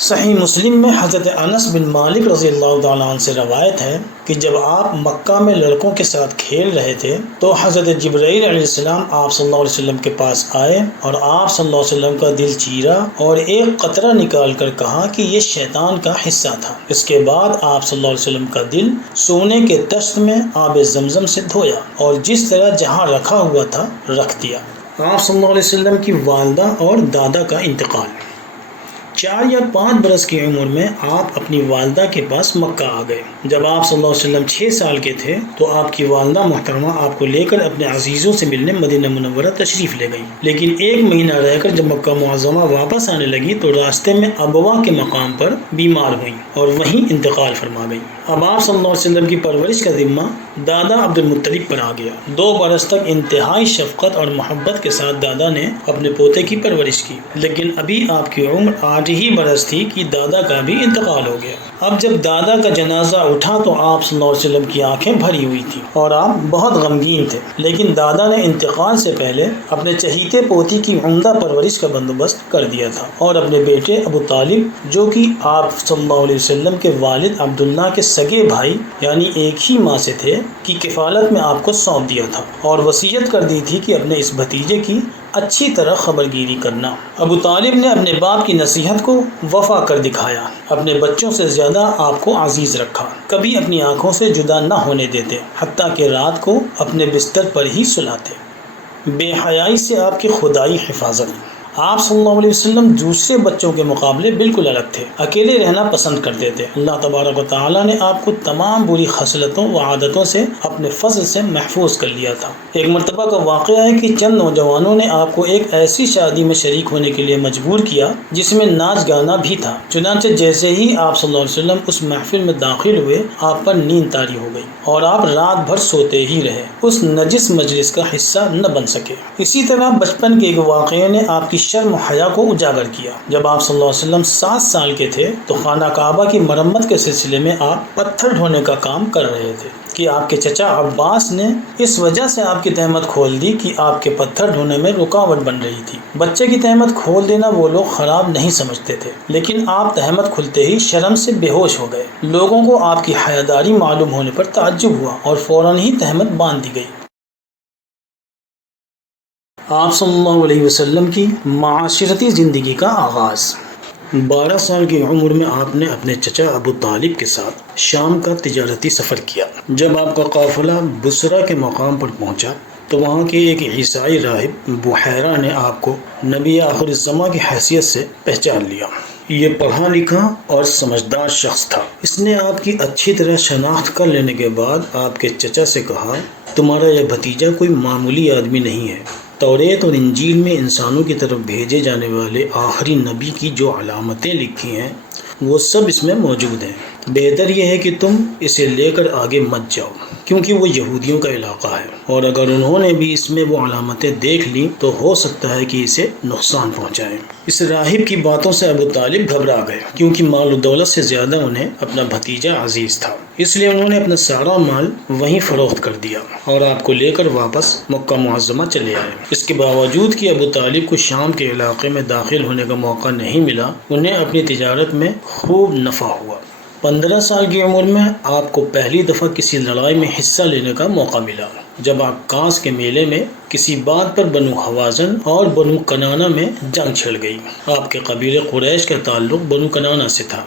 صحیح مسلم میں حضرت انس بن مالک رضی اللہ تعالیٰ عنہ سے روایت ہے کہ جب آپ مکہ میں لڑکوں کے ساتھ کھیل رہے تھے تو حضرت جبرائیل علیہ السلام آپ صلی اللہ علیہ وسلم کے پاس آئے اور آپ صلی اللہ علیہ وسلم کا دل چیرا اور ایک قطرہ نکال کر کہا کہ یہ شیطان کا حصہ تھا۔ اس کے بعد آپ صلی اللہ علیہ وسلم کا دل سونے کے طشت میں آب زمزم سے دھویا اور جس طرح جہاں رکھا ہوا تھا رکھ دیا۔ آپ صلی اللہ علیہ وسلم کی والدہ اور دادا کا انتقال۔ 4 یا 5 برس کی عمر میں آپ اپنی والدہ کے پاس مکہ آ گئے۔ جب آپ صلی اللہ علیہ وسلم 6 سال کے تھے تو آپ کی والدہ محترمہ آپ کو لے کر اپنے عزیزوں سے ملنے مدینہ منورہ تشریف لے گئیں، لیکن 1 مہینہ رہ کر جب مکہ معظمہ واپس آنے لگی تو راستے میں ابوا کے مقام پر بیمار ہوئیں اور وہیں انتقال فرما گئیں۔ اب آپ صلی اللہ علیہ وسلم کی پرورش کا ذمہ دادا عبد المطلب پر آ گیا۔ 2 برس تک انتہائی شفقت اور محبت کے ساتھ دادا نے اپنے پوتے کی پرورش کی، لیکن ابھی آپ کی عمر 8 ہی برس تھی کہ دادا کا بھی انتقال ہو گیا۔ اب جب دادا کا جنازہ اٹھا تو آپ صلی اللہ علیہ وسلم کی آنکھیں بھری ہوئی تھیں اور آپ بہت غمگین تھے، لیکن دادا نے انتقال سے پہلے اپنے چہیتے پوتی کی عمدہ پرورش کا بندوبست کر دیا تھا اور اپنے بیٹے ابو طالب جو کہ آپ صلی اللہ علیہ وسلم کے والد عبداللہ کے سگے بھائی یعنی ایک ہی ماں سے تھے کی کفالت میں آپ کو سونپ دیا تھا اور وصیت کر دی تھی کہ اپنے اس بھتیجے کی اچھی طرح خبرگیری کرنا۔ ابو طالب نے اپنے باپ کی نصیحت کو وفا کر دکھایا، اپنے بچوں سے زیادہ آپ کو عزیز رکھا، کبھی اپنی آنکھوں سے جدا نہ ہونے دیتے، حتیٰ کہ رات کو اپنے بستر پر ہی سلاتے۔ بے حیائی سے آپ کی خدائی حفاظت۔ آپ صلی اللہ علیہ وسلم دوسرے بچوں کے مقابلے بالکل الگ تھے، اکیلے رہنا پسند کرتے تھے۔ اللہ تبارک و تعالیٰ نے آپ کو تمام بری خصلتوں و عادتوں سے اپنے فضل سے محفوظ کر لیا تھا۔ ایک مرتبہ کا واقعہ ہے کہ چند نوجوانوں نے آپ کو ایک ایسی شادی میں شریک ہونے کے لیے مجبور کیا جس میں ناچ گانا بھی تھا، چنانچہ جیسے ہی آپ صلی اللہ علیہ وسلم اس محفل میں داخل ہوئے آپ پر نیند طاری ہو گئی اور آپ رات بھر سوتے ہی رہے، اس نجس مجلس کا حصہ نہ بن سکے۔ اسی طرح بچپن کے ایک واقعے نے آپ کی شرم و حیا کو اجاگر کیا۔ جب آپ صلی اللہ علیہ وسلم 7 سال کے تھے تو خانہ کعبہ کی مرمت کے سلسلے میں آپ پتھر ڈھونے کا کام کر رہے تھے کہ آپ کے چچا عباس نے اس وجہ سے آپ کی تہمت کھول دی کہ آپ کے پتھر ڈھونے میں رکاوٹ بن رہی تھی۔ بچے کی تہمت کھول دینا وہ لوگ خراب نہیں سمجھتے تھے، لیکن آپ تہمت کھلتے ہی شرم سے بے ہوش ہو گئے۔ لوگوں کو آپ کی حیاداری معلوم ہونے پر تعجب ہوا اور فوراً ہی تہمت باندھ دی گئی۔ آپ صلی اللہ علیہ وسلم کی معاشرتی زندگی کا آغاز۔ 12 سال کی عمر میں آپ نے اپنے چچا ابو طالب کے ساتھ شام کا تجارتی سفر کیا۔ جب آپ کا قافلہ بصرہ کے مقام پر پہنچا تو وہاں کے ایک عیسائی راہب بحیرہ نے آپ کو نبی آخر الزماں کی حیثیت سے پہچان لیا۔ یہ پڑھا لکھا اور سمجھدار شخص تھا۔ اس نے آپ کی اچھی طرح شناخت کر لینے کے بعد آپ کے چچا سے کہا، تمہارا یہ بھتیجا کوئی معمولی آدمی نہیں ہے۔ توریت اور انجیل میں انسانوں کی طرف بھیجے جانے والے آخری نبی کی جو علامتیں لکھی ہیں وہ سب اس میں موجود ہیں۔ بہتر یہ ہے کہ تم اسے لے کر آگے مت جاؤ، کیونکہ وہ یہودیوں کا علاقہ ہے، اور اگر انہوں نے بھی اس میں وہ علامتیں دیکھ لیں تو ہو سکتا ہے کہ اسے نقصان پہنچائیں۔ اس راہب کی باتوں سے ابو طالب گھبرا گئے، کیونکہ مال و دولت سے زیادہ انہیں اپنا بھتیجا عزیز تھا۔ اس لیے انہوں نے اپنا سارا مال وہیں فروخت کر دیا اور آپ کو لے کر واپس مکہ معظمہ چلے آئے۔ اس کے باوجود کہ ابو طالب کو شام کے علاقے میں داخل ہونے کا موقع نہیں ملا، انہیں اپنی تجارت میں خوب نفع ہوا۔ 15 سال کی عمر میں آپ کو پہلی دفعہ کسی لڑائی میں حصہ لینے کا موقع ملا، جب آپ کاس کے میلے میں کسی بات پر بنو حوازن اور بنو کنانہ میں جنگ چھڑ گئی۔ آپ کے قبیلے قریش کا تعلق بنو کنانہ سے تھا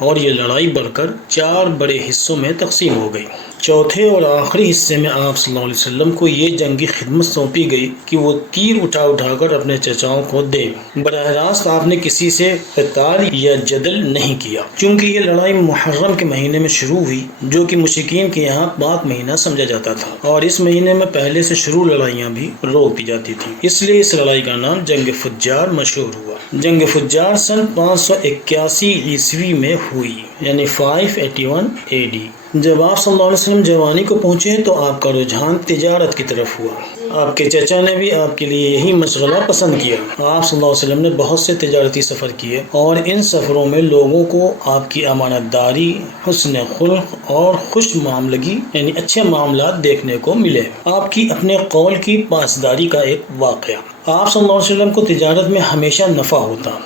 اور یہ لڑائی بڑھ کر 4 بڑے حصوں میں تقسیم ہو گئی۔ چوتھے اور آخری حصے میں آپ صلی اللہ علیہ وسلم کو یہ جنگی خدمت سونپی گئی کہ وہ تیر اٹھا کر اپنے چچاؤں کو دیں۔ براہ راست آپ نے کسی سے قتال یا جدل نہیں کیا، چونکہ یہ لڑائی محرم کے مہینے میں شروع ہوئی، جو کہ مشرکین کے یہاں پاک مہینہ سمجھا جاتا تھا، اور اس مہینے میں پہلے سے شروع لڑائیاں بھی روک دی جاتی تھیں، اس لیے اس لڑائی کا نام جنگ فجار مشہور ہوا۔ جنگ فجار سن 581 عیسوی میں ہوئی، یعنی 581 AD۔ جب آپ صلی اللہ علیہ وسلم جوانی کو پہنچے تو آپ کا رجحان تجارت کی طرف ہوا۔ آپ کے چچا نے بھی آپ کے لیے یہی مشغلہ پسند کیا۔ آپ صلی اللہ علیہ وسلم نے بہت سے تجارتی سفر کیے اور ان سفروں میں لوگوں کو آپ کی امانت داری، حسن خلق اور خوش معاملگی یعنی اچھے معاملات دیکھنے کو ملے۔ آپ کی اپنے قول کی پاسداری کا ایک واقعہ۔ آپ صلی اللہ علیہ وسلم کو تجارت میں ہمیشہ نفع ہوتا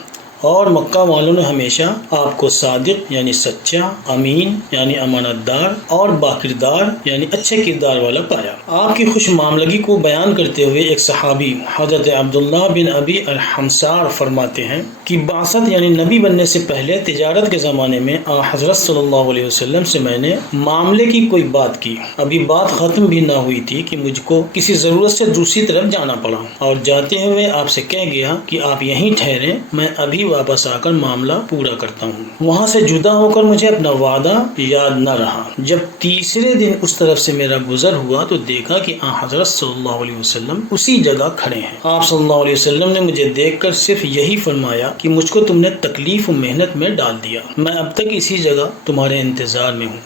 اور مکہ والوں نے ہمیشہ آپ کو صادق یعنی سچا، امین یعنی امانت دار اور باکردار یعنی اچھے کردار والا پایا۔ آپ کی خوش معاملگی کو بیان کرتے ہوئے ایک صحابی حضرت عبداللہ بن ابی الحمصار فرماتے ہیں کہ بعثت یعنی نبی بننے سے پہلے تجارت کے زمانے میں حضرت صلی اللہ علیہ وسلم سے میں نے معاملے کی کوئی بات کی، ابھی بات ختم بھی نہ ہوئی تھی کہ مجھ کو کسی ضرورت سے دوسری طرف جانا پڑا، اور جاتے ہوئے آپ سے کہہ گیا کہ آپ یہیں ٹھہریں، میں ابھی واپس آ کر معاملہ پورا کرتا ہوں۔ وہاں سے جدا ہو کر مجھے اپنا وعدہ یاد نہ رہا۔ جب تیسرے دن اس طرف سے میرا گزر ہوا تو دیکھا کہ حضرت صلی اللہ علیہ وسلم اسی جگہ کھڑے ہیں۔ آپ صلی اللہ علیہ وسلم نے مجھے دیکھ کر صرف یہی فرمایا کہ مجھ کو تم نے تکلیف و محنت میں ڈال دیا، میں اب تک اسی جگہ تمہارے انتظار میں ہوں۔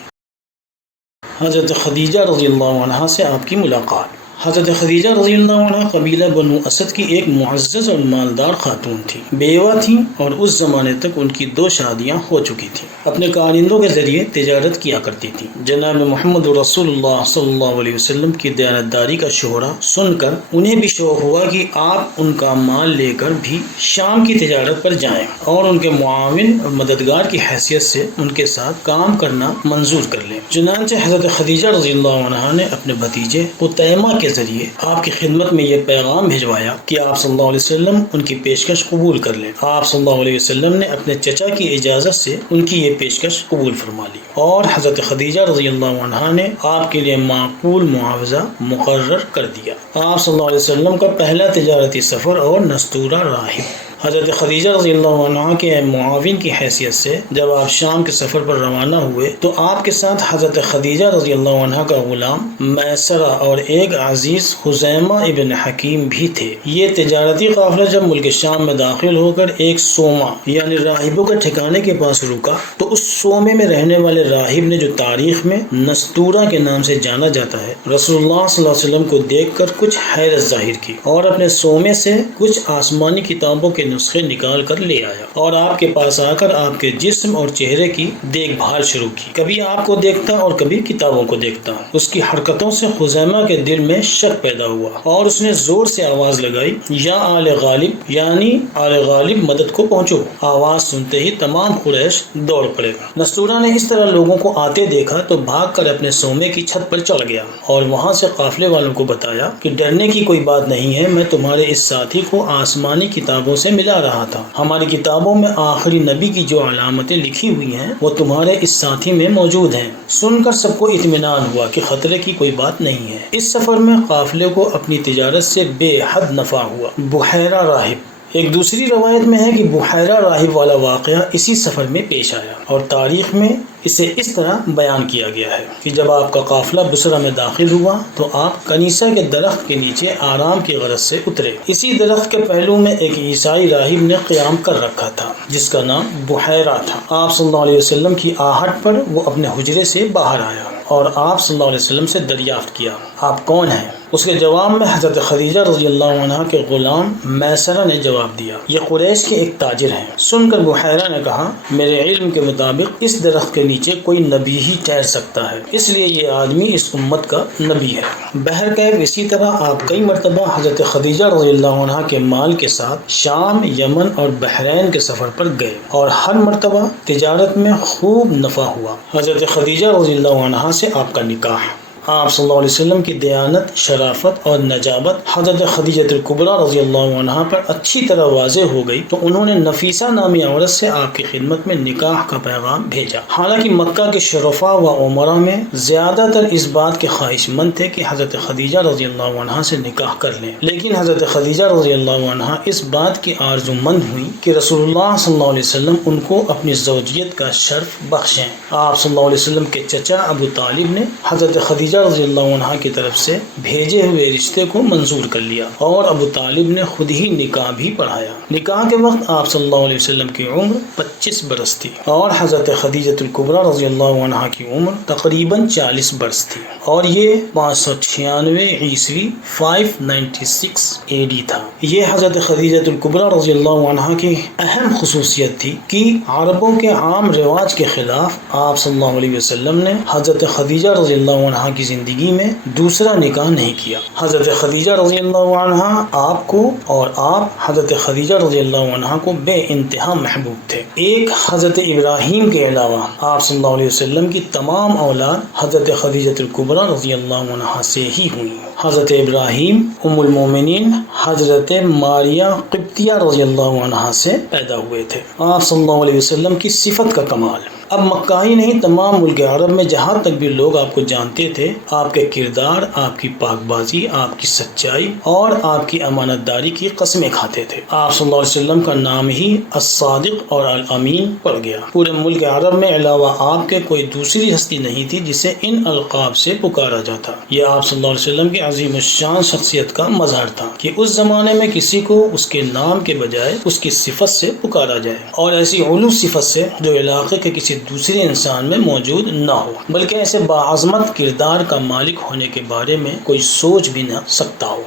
حضرت خدیجہ رضی اللہ عنہ سے آپ کی ملاقات۔ حضرت خدیجہ رضی اللہ عنہ قبیلہ بنو اسد کی ایک معزز اور مالدار خاتون تھی، بیوہ تھیں اور اس زمانے تک ان کی 2 شادیاں ہو چکی تھیں۔ اپنے کارندوں کے ذریعے تجارت کیا کرتی تھیں۔ جناب محمد رسول اللہ صلی اللہ علیہ وسلم کی دیانتداری کا شہرہ سن کر انہیں بھی شوق ہوا کہ آپ ان کا مال لے کر بھی شام کی تجارت پر جائیں اور ان کے معاون اور مددگار کی حیثیت سے ان کے ساتھ کام کرنا منظور کر لیں۔ چنانچہ حضرت خدیجہ رضی اللہ عنہ نے اپنے بھتیجے قطیمہ کے ذریعے آپ کی خدمت میں یہ پیغام بھیجوایا کہ آپ صلی اللہ علیہ وسلم ان کی پیشکش قبول کر لیں۔ آپ صلی اللہ علیہ وسلم نے اپنے چچا کی اجازت سے ان کی یہ پیشکش قبول فرما لی اور حضرت خدیجہ رضی اللہ عنہ نے آپ کے لیے معقول معاوضہ مقرر کر دیا۔ آپ صلی اللہ علیہ وسلم کا پہلا تجارتی سفر اور نستورہ راہب۔ حضرت خدیجہ رضی اللہ عنہ کے معاون کی حیثیت سے جب آپ شام کے سفر پر روانہ ہوئے تو آپ کے ساتھ حضرت خدیجہ رضی اللہ عنہ کا غلام میسرہ اور ایک عزیز خزیمہ ابن حکیم بھی تھے۔ یہ تجارتی قافلہ جب ملک شام میں داخل ہو کر ایک سوما یعنی راہبوں کے ٹھکانے کے پاس رکا تو اس سومے میں رہنے والے راہب نے جو تاریخ میں نستورہ کے نام سے جانا جاتا ہے، رسول اللہ صلی اللہ علیہ وسلم کو دیکھ کر کچھ حیرت ظاہر کی اور اپنے سومے سے کچھ آسمانی کتابوں کے نسخے نکال کر لے آیا اور آپ کے پاس آ کر آپ کے جسم اور چہرے کی دیکھ بھال شروع کی۔ کبھی آپ کو دیکھتا اور کبھی کتابوں کو دیکھتا۔ اس کی حرکتوں سے خزیمہ کے دل میں شک پیدا ہوا اور اس نے زور سے آواز لگائی، یا آل غالب یعنی آل غالب مدد کو پہنچو۔ آواز سنتے ہی تمام قریش دوڑ پڑے۔ نستورہ نے اس طرح لوگوں کو آتے دیکھا تو بھاگ کر اپنے سومے کی چھت پر چڑھ گیا اور وہاں سے قافلے والوں کو بتایا کہ ڈرنے کی کوئی بات نہیں ہے، میں تمہارے اس ساتھی کو آسمانی کتابوں سے ملا رہا تھا۔ ہماری کتابوں میں آخری نبی کی جو علامتیں لکھی ہوئی ہیں وہ تمہارے اس ساتھی میں موجود ہیں۔ سن کر سب کو اطمینان ہوا کہ خطرے کی کوئی بات نہیں ہے۔ اس سفر میں قافلے کو اپنی تجارت سے بے حد نفع ہوا۔ بحیرہ راہب۔ ایک دوسری روایت میں ہے کہ بحیرہ راہب والا واقعہ اسی سفر میں پیش آیا، اور تاریخ میں اسے اس طرح بیان کیا گیا ہے کہ جب آپ کا قافلہ بصرہ میں داخل ہوا تو آپ کنیسہ کے درخت کے نیچے آرام کی غرض سے اترے۔ اسی درخت کے پہلو میں ایک عیسائی راہب نے قیام کر رکھا تھا جس کا نام بحیرہ تھا۔ آپ صلی اللہ علیہ وسلم کی آہٹ پر وہ اپنے حجرے سے باہر آیا اور آپ صلی اللہ علیہ وسلم سے دریافت کیا، آپ کون ہیں؟ اس کے جواب میں حضرت خدیجہ رضی اللہ عنہ کے غلام میسرہ نے جواب دیا، یہ قریش کے ایک تاجر ہیں۔ سن کر بحیرہ نے کہا، میرے علم کے مطابق اس درخت کے نیچے کوئی نبی ہی ٹھہر سکتا ہے، اس لیے یہ آدمی اس امت کا نبی ہے۔ بہرکیف اسی طرح آپ کئی مرتبہ حضرت خدیجہ رضی اللہ عنہ کے مال کے ساتھ شام، یمن اور بحرین کے سفر پر گئے اور ہر مرتبہ تجارت میں خوب نفع ہوا۔ حضرت خدیجہ رضی اللہ عنہ سے آپ کا نکاح۔ آپ صلی اللہ علیہ وسلم کی دیانت، شرافت اور نجابت حضرت خدیجہ الکبریٰ رضی اللہ عنہ پر اچھی طرح واضح ہو گئی تو انہوں نے نفیسہ نامی عورت سے آپ کی خدمت میں نکاح کا پیغام بھیجا۔ حالانکہ مکہ کے شرفاء و عمراء میں زیادہ تر اس بات کے خواہش مند تھے کہ حضرت خدیجہ رضی اللہ عنہ سے نکاح کر لیں، لیکن حضرت خدیجہ رضی اللہ عنہ اس بات کی آرزو مند ہوئی کہ رسول اللہ صلی اللہ علیہ وسلم ان کو اپنی زوجیت کا شرف بخشیں۔ آپ صلی اللہ علیہ وسلم کے چچا ابو طالب نے حضرت خدیجہ رضی اللہ عنہ کی طرف سے بھیجے ہوئے رشتے کو منظور کر لیا اور ابو طالب نے خود ہی نکاح بھی پڑھایا۔ نکاح کے وقت آپ صلی اللہ علیہ وسلم کی عمر 25 برس تھی اور حضرت خدیجہ الکبریٰ رضی اللہ عنہ کی عمر تقریباً 40 برس تھی، اور یہ 596 عیسوی 596 AD تھا۔ یہ حضرت خدیجہ الکبریٰ رضی اللہ عنہ کی اہم خصوصیت تھی کہ عربوں کے عام رواج کے خلاف آپ صلی اللہ علیہ وسلم نے حضرت خدیجہ رضی اللہ عنہ کی زندگی میں دوسرا نکاح نہیں کیا۔ حضرت خدیجہ رضی اللہ عنہ آپ کو اور آپ حضرت خدیجہ رضی اللہ عنہ کو بے انتہا محبوب تھے۔ ایک حضرت ابراہیم کے علاوہ آپ صلی اللہ علیہ وسلم کی تمام اولاد حضرت خدیجہ الکبریٰ رضی اللہ عنہ سے ہی ہوئی۔ حضرت ابراہیم ام المومنین حضرت ماریہ قبطیہ رضی اللہ عنہ سے پیدا ہوئے تھے۔ آپ صلی اللہ علیہ وسلم کی صفت کا کمال۔ اب مکہ ہی نہیں، تمام ملک عرب میں جہاں تک بھی لوگ آپ کو جانتے تھے، آپ کے کردار، آپ کی پاک بازی، آپ کی سچائی اور آپ کی امانت داری کی قسمیں کھاتے تھے۔ آپ صلی اللہ علیہ وسلم کا نام ہی الصادق اور الامین پڑ گیا۔ پورے ملک عرب میں علاوہ آپ کے کوئی دوسری ہستی نہیں تھی جسے ان القاب سے پکارا جاتا۔ یہ آپ صلی اللہ علیہ وسلم کی عظیم الشان شخصیت کا مظہر تھا کہ اس زمانے میں کسی کو اس کے نام کے بجائے اس کی صفت سے پکارا جائے، اور ایسی علو صفت سے جو علاقے کے کسی دوسرے انسان میں موجود نہ ہو، بلکہ ایسے باعظمت کردار کا مالک ہونے کے بارے میں کوئی سوچ بھی نہ سکتا ہو۔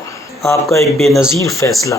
آپ کا ایک بے نظیر فیصلہ۔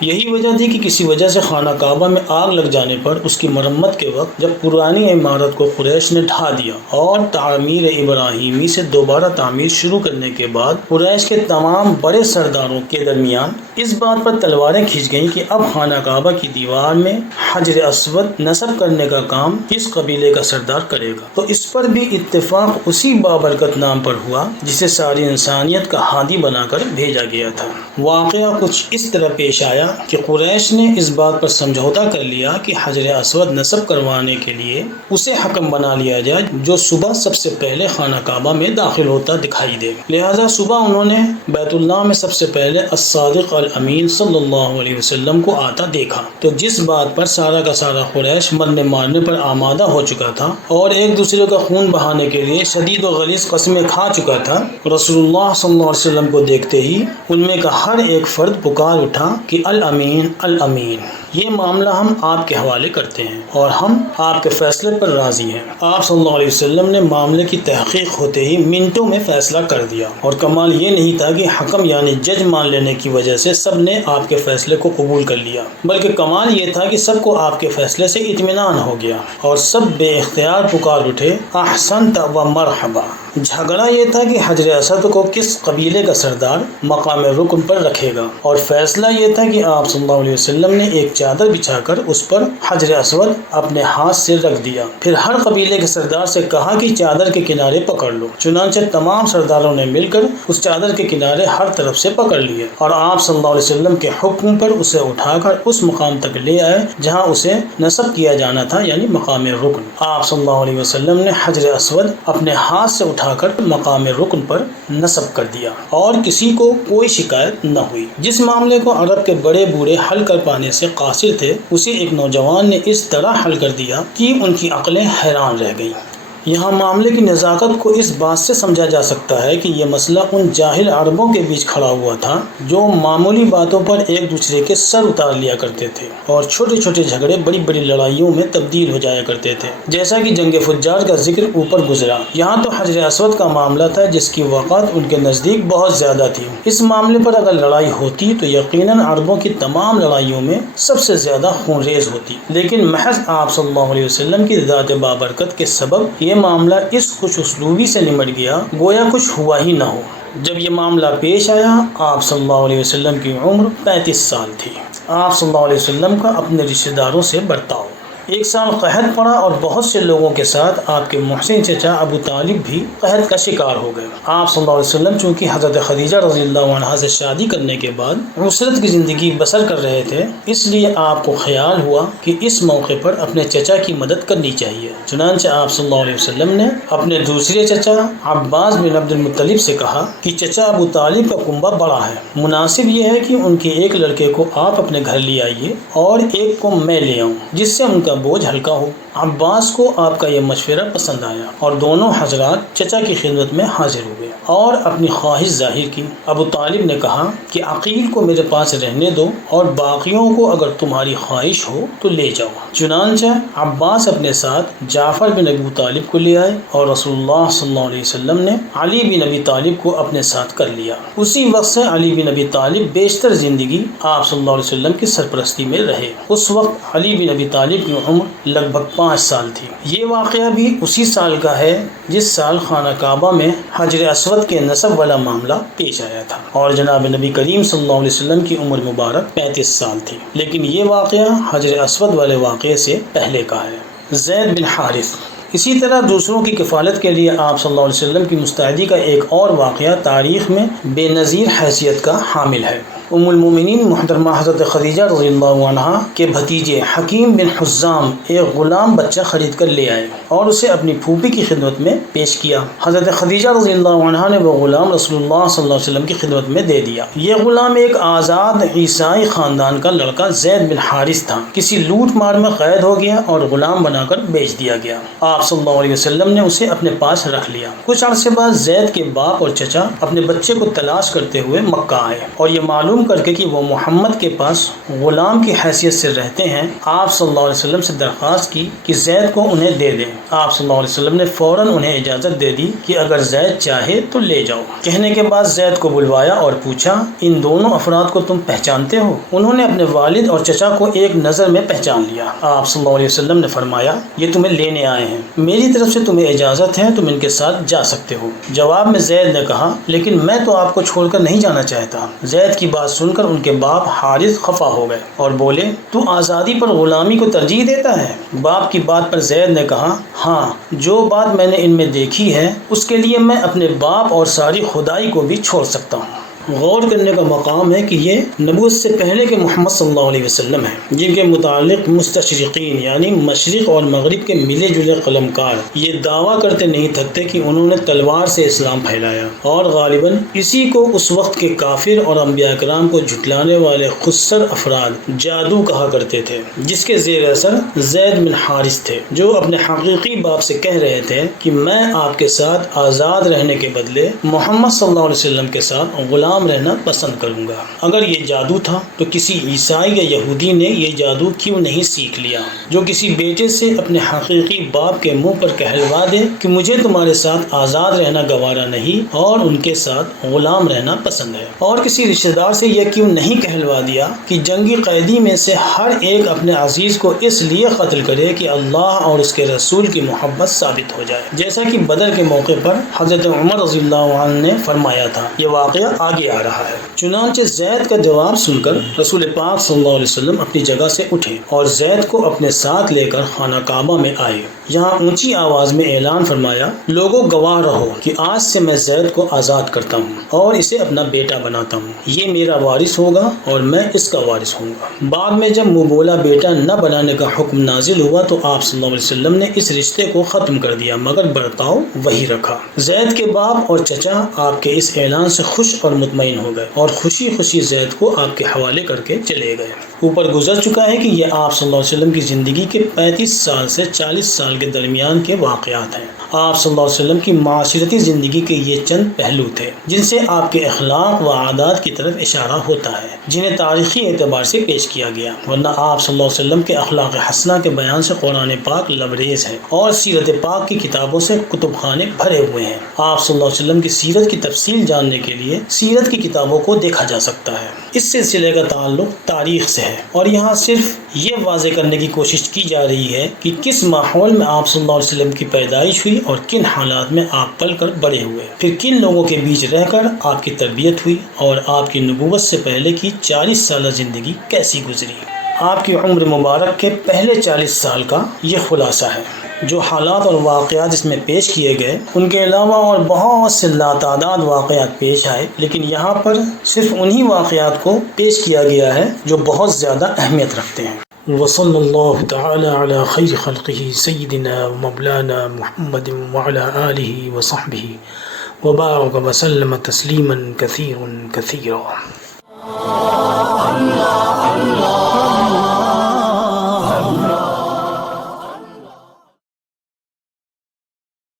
یہی وجہ تھی کہ کسی وجہ سے خانہ کعبہ میں آگ لگ جانے پر اس کی مرمت کے وقت جب پرانی عمارت کو قریش نے ڈھا دیا اور تعمیر ابراہیمی سے دوبارہ تعمیر شروع کرنے کے بعد قریش کے تمام بڑے سرداروں کے درمیان اس بات پر تلواریں کھینچ گئیں کہ اب خانہ کعبہ کی دیوار میں حجر اسود نصب کرنے کا کام کس قبیلے کا سردار کرے گا، تو اس پر بھی اتفاق اسی بابرکت نام پر ہوا جسے ساری انسانیت کا ہادی بنا کر بھیجا گیا تھا۔ واقعہ کچھ اس طرح پیش آیا کہ قریش نے اس بات پر سمجھوتا کر لیا کہ حجر اسود نصب کروانے کے لیے اسے حکم بنا لیا جائے جو صبح سب سے پہلے خانہ کعبہ میں داخل ہوتا دکھائی دے۔ لہذا صبح انہوں نے بیت اللہ میں سب سے پہلے الصادق الامین صلی اللہ علیہ وسلم کو آتا دیکھا، تو جس بات پر سارا کا سارا قریش مرنے مارنے پر آمادہ ہو چکا تھا اور ایک دوسرے کا خون بہانے کے لیے شدید و غلیظ قسمیں کھا چکا تھا، رسول اللہ صلی اللہ علیہ وسلم کو دیکھتے ہی ان میں کا ہر ایک فرد پکار اٹھا کہ الامین الامین، یہ معاملہ ہم آپ کے حوالے کرتے ہیں اور ہم آپ کے فیصلے پر راضی ہیں۔ آپ صلی اللہ علیہ وسلم نے معاملے کی تحقیق ہوتے ہی منٹوں میں فیصلہ کر دیا، اور کمال یہ نہیں تھا کہ حکم یعنی جج مان لینے کی وجہ سے سب نے آپ کے فیصلے کو قبول کر لیا، بلکہ کمال یہ تھا کہ سب کو آپ کے فیصلے سے اطمینان ہو گیا اور سب بے اختیار پکار اٹھے احسنت و مرحبا۔ جھگڑا یہ تھا کہ حجر اسود کو کس قبیلے کا سردار مقام رکن پر رکھے گا، اور فیصلہ یہ تھا کہ آپ صلی اللہ علیہ وسلم نے ایک چادر بچھا کر اس پر حجر اسود اپنے ہاتھ سے رکھ دیا۔ پھر ہر قبیلے کے سردار سے کہا کہ چادر کے کنارے پکڑ لو۔ چنانچہ تمام سرداروں نے مل کر اس چادر کے کنارے ہر طرف سے پکڑ لیے اور آپ صلی اللہ علیہ وسلم کے حکم پر اسے اٹھا کر اس مقام تک لے آئے جہاں اسے نصب کیا جانا تھا، یعنی مقام رکن۔ آپ صلی اللہ علیہ وسلم نے حجر اسود اپنے ہاتھ سے اٹھا کر مقام رکن پر نصب کر دیا اور کسی کو کوئی شکایت نہ ہوئی۔ جس معاملے کو عرب کے بڑے بوڑھے حل کر پانے سے قاصر تھے، اسے ایک نوجوان نے اس طرح حل کر دیا کہ ان کی عقلیں حیران رہ گئیں۔ یہاں معاملے کی نزاکت کو اس بات سے سمجھا جا سکتا ہے کہ یہ مسئلہ ان جاہل عربوں کے بیچ کھڑا ہوا تھا جو معمولی باتوں پر ایک دوسرے کے سر اتار لیا کرتے تھے اور چھوٹے چھوٹے جھگڑے بڑی بڑی لڑائیوں میں تبدیل ہو جایا کرتے تھے، جیسا کہ جنگ فجار کا ذکر اوپر گزرا۔ یہاں تو حجر اسود کا معاملہ تھا جس کی وقعت ان کے نزدیک بہت زیادہ تھی۔ اس معاملے پر اگر لڑائی ہوتی تو یقیناً عربوں کی تمام لڑائیوں میں سب سے زیادہ خون ریز ہوتی، لیکن محض آپ صلی اللہ علیہ وسلم کی ذات بابرکت کے سبب یہ معاملہ اس خوش اسلوبی سے نمٹ گیا گویا کچھ ہوا ہی نہ ہو۔ جب یہ معاملہ پیش آیا، آپ صلی اللہ علیہ وسلم کی عمر 35 سال تھی۔ آپ صلی اللہ علیہ وسلم کا اپنے رشتہ داروں سے برتاؤ۔ ایک سال قحط پڑا اور بہت سے لوگوں کے ساتھ آپ کے محسن چچا ابو طالب بھی قحط کا شکار ہو گئے۔ آپ صلی اللہ علیہ وسلم چونکہ حضرت خدیجہ رضی اللہ عنہا سے شادی کرنے کے بعد عسرت کی زندگی بسر کر رہے تھے، اس لیے آپ کو خیال ہوا کہ اس موقع پر اپنے چچا کی مدد کرنی چاہیے۔ چنانچہ آپ صلی اللہ علیہ وسلم نے اپنے دوسرے چچا عباس بن عبد المطلب سے کہا کہ چچا ابو طالب کا کنبہ بڑا ہے، مناسب یہ ہے کہ ان کے ایک لڑکے کو آپ اپنے گھر لے آئیے اور ایک کو میں لے آؤں جس سے ان کا بوجھ ہلکا ہو۔ عباس کو آپ کا یہ مشورہ پسند آیا اور دونوں حضرات چچا کی خدمت میں حاضر ہوئے اور اپنی خواہش ظاہر کی۔ ابو طالب نے کہا کہ عقیل کو میرے پاس رہنے دو اور باقیوں کو اگر تمہاری خواہش ہو تو لے جاؤ۔ چنانچہ عباس اپنے ساتھ جعفر بن ابو طالب کو لے آئے اور رسول اللہ صلی اللہ علیہ وسلم نے علی بن ابی طالب کو اپنے ساتھ کر لیا۔ اسی وقت سے علی بن ابی طالب بیشتر زندگی آپ صلی اللہ علیہ وسلم کی سرپرستی میں رہے۔ اس وقت علی بن ابی طالب کی عمر لگ بھگ 5 سال تھی۔ یہ واقعہ بھی اسی سال کا ہے جس سال خانہ کعبہ میں حجر اسود کے نصب والا معاملہ پیش آیا تھا اور جناب نبی کریم صلی اللہ علیہ وسلم کی عمر مبارک 35 سال تھی، لیکن یہ واقعہ حجر اسود والے واقعے سے پہلے کا ہے۔ زید بن حارث۔ اسی طرح دوسروں کی کفالت کے لیے آپ صلی اللہ علیہ وسلم کی مستعدی کا ایک اور واقعہ تاریخ میں بے نظیر حیثیت کا حامل ہے۔ ام المومنین محترمہ حضرت خدیجہ رضی اللہ عنہا کے بھتیجے حکیم بن حزام ایک غلام بچہ خرید کر لے آئے اور اسے اپنی پھوپھی کی خدمت میں پیش کیا۔ حضرت خدیجہ رضی اللہ عنہا نے وہ غلام رسول اللہ صلی اللہ علیہ وسلم کی خدمت میں دے دیا۔ یہ غلام ایک آزاد عیسائی خاندان کا لڑکا زید بن حارث تھا، کسی لوٹ مار میں قید ہو گیا اور غلام بنا کر بیچ دیا گیا۔ آپ صلی اللہ علیہ وسلم نے اسے اپنے پاس رکھ لیا۔ کچھ عرصے بعد زید کے باپ اور چچا اپنے بچے کو تلاش کرتے ہوئے مکہ آئے اور یہ معلوم کر کے کہ وہ محمد کے پاس غلام کی حیثیت سے رہتے ہیں، آپ صلی اللہ علیہ وسلم سے درخواست کی کہ زید کو انہیں دے دیں۔ آپ صلی اللہ علیہ وسلم نے فوراً انہیں اجازت دے دی کہ اگر زید چاہے تو لے جاؤ۔ کہنے کے بعد زید کو بلوایا اور پوچھا، ان دونوں افراد کو تم پہچانتے ہو؟ انہوں نے اپنے والد اور چچا کو ایک نظر میں پہچان لیا۔ آپ صلی اللہ علیہ وسلم نے فرمایا، یہ تمہیں لینے آئے ہیں، میری طرف سے تمہیں اجازت ہے، تم ان کے ساتھ جا سکتے ہو۔ جواب میں زید نے کہا، لیکن میں تو آپ کو چھوڑ کر نہیں جانا چاہتا۔ زید کی بات سن کر ان کے باپ حارث خفا ہو گئے اور بولے، تو آزادی پر غلامی کو ترجیح دیتا ہے؟ باپ کی بات پر زید نے کہا، ہاں، جو بات میں نے ان میں دیکھی ہے اس کے لیے میں اپنے باپ اور ساری خدائی کو بھی چھوڑ سکتا ہوں۔ غور کرنے کا مقام ہے کہ یہ نبوت سے پہلے کے محمد صلی اللہ علیہ وسلم ہیں، جن کے متعلق مستشرقین یعنی مشرق اور مغرب کے ملے جلے قلمکار یہ دعویٰ کرتے نہیں تھکتے کہ انہوں نے تلوار سے اسلام پھیلایا، اور غالباً اسی کو اس وقت کے کافر اور انبیاء کرام کو جھٹلانے والے خسر افراد جادو کہا کرتے تھے، جس کے زیر اثر زید بن حارث تھے، جو اپنے حقیقی باپ سے کہہ رہے تھے کہ میں آپ کے ساتھ آزاد رہنے کے بدلے محمد صلی اللہ علیہ وسلم کے ساتھ غلام رہنا پسند کروں گا۔ اگر یہ جادو تھا تو کسی عیسائی یا یہودی نے یہ جادو کیوں نہیں سیکھ لیا، جو کسی بیٹے سے اپنے حقیقی باپ کے منہ پر کہلوا دے کہ مجھے تمہارے ساتھ آزاد رہنا گوارا نہیں اور ان کے ساتھ غلام رہنا پسند ہے، اور کسی رشتہ دار سے یہ کیوں نہیں کہلوا دیا کہ جنگی قیدی میں سے ہر ایک اپنے عزیز کو اس لیے قتل کرے کہ اللہ اور اس کے رسول کی محبت ثابت ہو جائے، جیسا کہ بدر کے موقع پر حضرت عمر رضی اللہ عنہ نے فرمایا تھا۔ یہ واقعہ آگے آگے آ رہا ہے۔ چنانچہ زید کا جواب سن کر رسول پاک صلی اللہ علیہ وسلم اپنی جگہ سے اٹھے اور زید کو اپنے ساتھ لے کر خانہ کعبہ میں آئے۔ یہاں اونچی آواز میں اعلان فرمایا، لوگوں گواہ رہو کہ آج سے میں زید کو آزاد کرتا ہوں اور اسے اپنا بیٹا بناتا ہوں، یہ میرا وارث ہوگا اور میں اس کا وارث ہوں گا۔ بعد میں جب منہ بولا بیٹا نہ بنانے کا حکم نازل ہوا تو آپ صلی اللہ علیہ وسلم نے اس رشتے کو ختم کر دیا مگر برتاؤ وہی رکھا۔ زید کے باپ اور چچا آپ کے اس اعلان سے خوش اور مطمئن ہو گئے اور خوشی خوشی زید کو آپ کے حوالے کر کے چلے گئے۔ اوپر گزر چکا ہے کہ یہ آپ صلی اللہ علیہ وسلم کی زندگی کے 35 سال سے 40 سال کے درمیان کے واقعات ہیں۔ آپ صلی اللہ علیہ وسلم کی معاشرتی زندگی کے یہ چند پہلو تھے جن سے آپ کے اخلاق و عادات کی طرف اشارہ ہوتا ہے، جنہیں تاریخی اعتبار سے پیش کیا گیا، ورنہ آپ صلی اللہ علیہ وسلم کے اخلاق حسنہ کے بیان سے قرآن پاک لبریز ہے اور سیرت پاک کی کتابوں سے کتب خانے بھرے ہوئے ہیں۔ آپ صلی اللہ علیہ وسلم کی سیرت کی تفصیل جاننے کے لیے سیرت کی کتابوں کو دیکھا جا سکتا ہے۔ اس سلسلے کا تعلق تاریخ سے ہے اور یہاں صرف یہ واضح کرنے کی کوشش کی جا رہی ہے کہ کس ماحول میں آپ صلی اللہ علیہ وسلم کی پیدائش ہوئی اور کن حالات میں آپ پل کر بڑے ہوئے، پھر کن لوگوں کے بیچ رہ کر آپ کی تربیت ہوئی اور آپ کی نبوت سے پہلے کی 40 سالہ زندگی کیسی گزری۔ آپ کی عمر مبارک کے پہلے 40 سال کا یہ خلاصہ ہے۔ جو حالات اور واقعات اس میں پیش کیے گئے ان کے علاوہ اور بہت سے لاتعداد واقعات پیش آئے، لیکن یہاں پر صرف انہی واقعات کو پیش کیا گیا ہے جو بہت زیادہ اہمیت رکھتے ہیں۔ وصلی اللہ تعالی علی خیر خلقہ سیدنا و مولانا محمد وعلی آلہ وصحبہ وبارک وسلم تسلیما کثیرا کثیرا۔